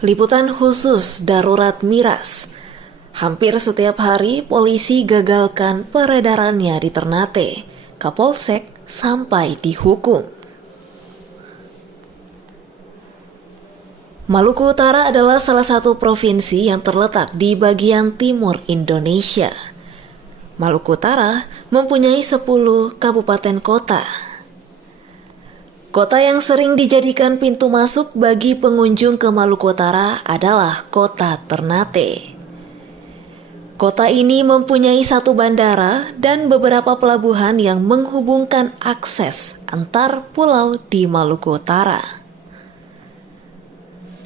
Liputan khusus darurat miras. Hampir setiap hari polisi gagalkan peredarannya di Ternate. Kapolsek sampai dihukum. Maluku Utara adalah salah satu provinsi yang terletak di bagian timur Indonesia. Maluku Utara mempunyai 10 kabupaten kota. Kota yang sering dijadikan pintu masuk bagi pengunjung ke Maluku Utara adalah kota Ternate. Kota ini mempunyai satu bandara dan beberapa pelabuhan yang menghubungkan akses antar pulau di Maluku Utara.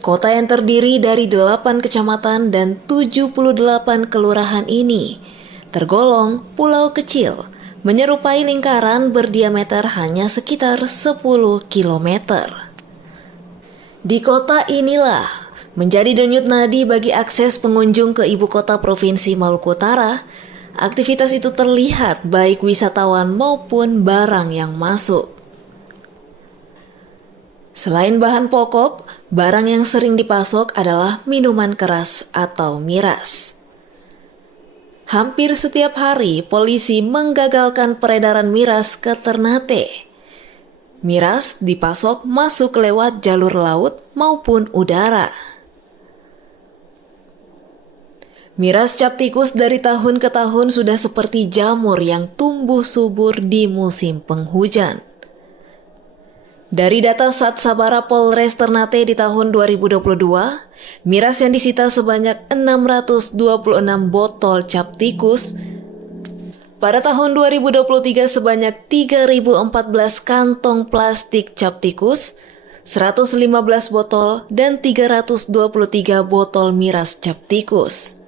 Kota yang terdiri dari 8 kecamatan dan 78 kelurahan ini tergolong pulau kecil, menyerupai lingkaran berdiameter hanya sekitar 10 km. Di kota inilah menjadi denyut nadi bagi akses pengunjung ke ibu kota provinsi Maluku Utara. Aktivitas itu terlihat baik wisatawan maupun barang yang masuk. Selain bahan pokok, barang yang sering dipasok adalah minuman keras atau miras. Hampir setiap hari, polisi menggagalkan peredaran miras ke Ternate. Miras dipasok masuk lewat jalur laut maupun udara. Miras cap tikus dari tahun ke tahun sudah seperti jamur yang tumbuh subur di musim penghujan. Dari data Satsabara Polres Ternate di tahun 2022, miras yang disita sebanyak 626 botol cap tikus. Pada tahun 2023 sebanyak 3.014 kantong plastik cap tikus, 115 botol dan 323 botol miras cap tikus.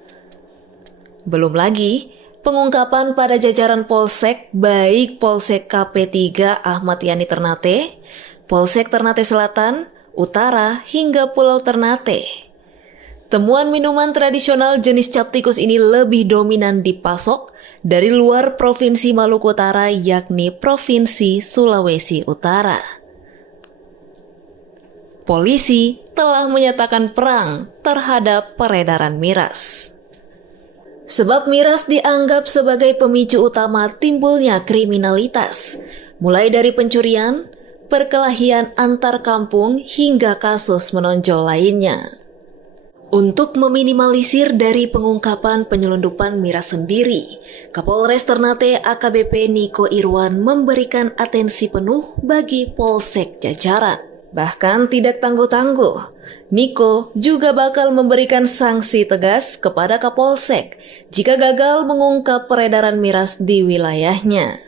Belum lagi pengungkapan pada jajaran Polsek, baik Polsek KP3 Ahmad Yani Ternate, Polsek Ternate Selatan, Utara, hingga Pulau Ternate. Temuan minuman tradisional jenis cap tikus ini lebih dominan dipasok dari luar Provinsi Maluku Utara, yakni Provinsi Sulawesi Utara. Polisi telah menyatakan perang terhadap peredaran miras. Sebab miras dianggap sebagai pemicu utama timbulnya kriminalitas, mulai dari pencurian, perkelahian antar kampung hingga kasus menonjol lainnya. Untuk meminimalisir dari pengungkapan penyelundupan miras sendiri, Kapolres Ternate AKBP Niko Irwan memberikan atensi penuh bagi Polsek jajaran. Bahkan tidak tangguh-tangguh, Niko juga bakal memberikan sanksi tegas kepada Kapolsek jika gagal mengungkap peredaran miras di wilayahnya.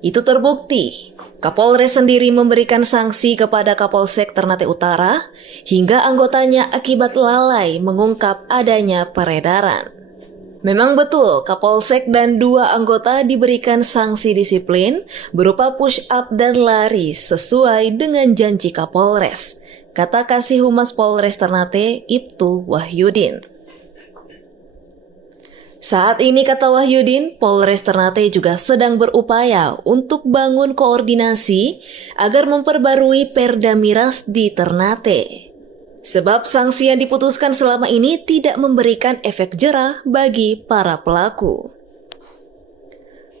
Itu terbukti. Kapolres sendiri memberikan sanksi kepada Kapolsek Ternate Utara hingga anggotanya akibat lalai mengungkap adanya peredaran. Memang betul, Kapolsek dan 2 anggota diberikan sanksi disiplin berupa push up dan lari sesuai dengan janji Kapolres, kata Kasih Humas Polres Ternate, Ibtu Wahyudin. Saat ini, kata Wahyudin, Polres Ternate juga sedang berupaya untuk bangun koordinasi agar memperbarui Perda Miras di Ternate. Sebab sanksi yang diputuskan selama ini tidak memberikan efek jera bagi para pelaku.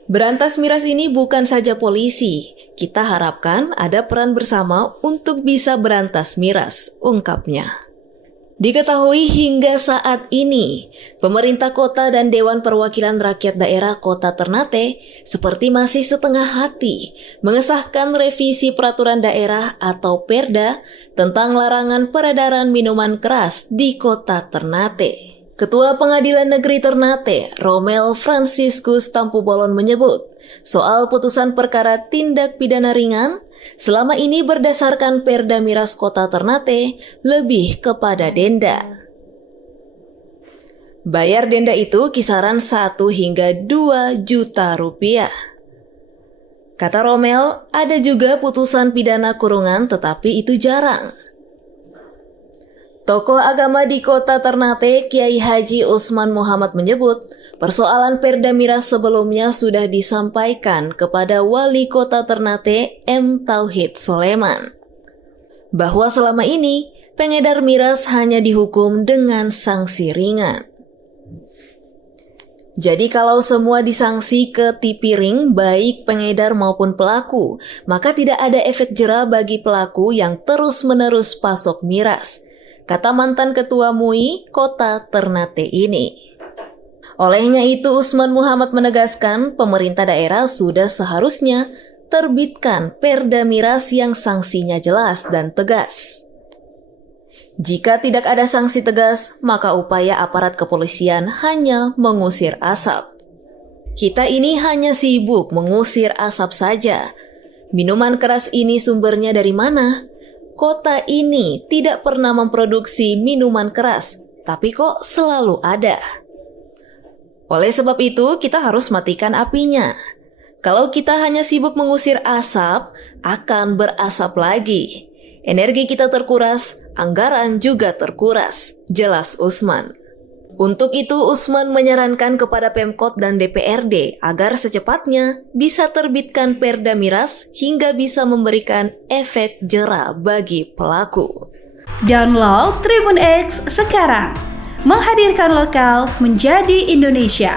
Berantas miras ini bukan saja polisi, kita harapkan ada peran bersama untuk bisa berantas miras, ungkapnya. Diketahui hingga saat ini, pemerintah kota dan Dewan Perwakilan Rakyat Daerah Kota Ternate seperti masih setengah hati mengesahkan revisi peraturan daerah atau Perda tentang larangan peredaran minuman keras di Kota Ternate. Ketua Pengadilan Negeri Ternate, Romel Franciscus Tampubolon menyebut, soal putusan perkara tindak pidana ringan selama ini berdasarkan Perda Miras Kota Ternate lebih kepada denda. Bayar denda itu kisaran 1 hingga 2 juta rupiah. Kata Romel, ada juga putusan pidana kurungan tetapi itu jarang. Tokoh agama di Kota Ternate, Kiai Haji Usman Muhammad menyebut, persoalan Perda Miras sebelumnya sudah disampaikan kepada Wali Kota Ternate M. Tauhid Soleman. Bahwa selama ini pengedar miras hanya dihukum dengan sanksi ringan. Jadi kalau semua disanksi ke tipiring, baik pengedar maupun pelaku, maka tidak ada efek jera bagi pelaku yang terus-menerus pasok miras, kata mantan Ketua MUI Kota Ternate ini. Olehnya itu, Usman Muhammad menegaskan pemerintah daerah sudah seharusnya terbitkan perda miras yang sanksinya jelas dan tegas. Jika tidak ada sanksi tegas, maka upaya aparat kepolisian hanya mengusir asap. Kita ini hanya sibuk mengusir asap saja. Minuman keras ini sumbernya dari mana? Kota ini tidak pernah memproduksi minuman keras, tapi kok selalu ada. Oleh sebab itu, kita harus matikan apinya. Kalau kita hanya sibuk mengusir asap, akan berasap lagi. Energi kita terkuras, anggaran juga terkuras, jelas Usman. Untuk itu, Usman menyarankan kepada Pemkot dan DPRD agar secepatnya bisa terbitkan perda miras hingga bisa memberikan efek jera bagi pelaku. Download Tribun X sekarang, menghadirkan lokal menjadi Indonesia.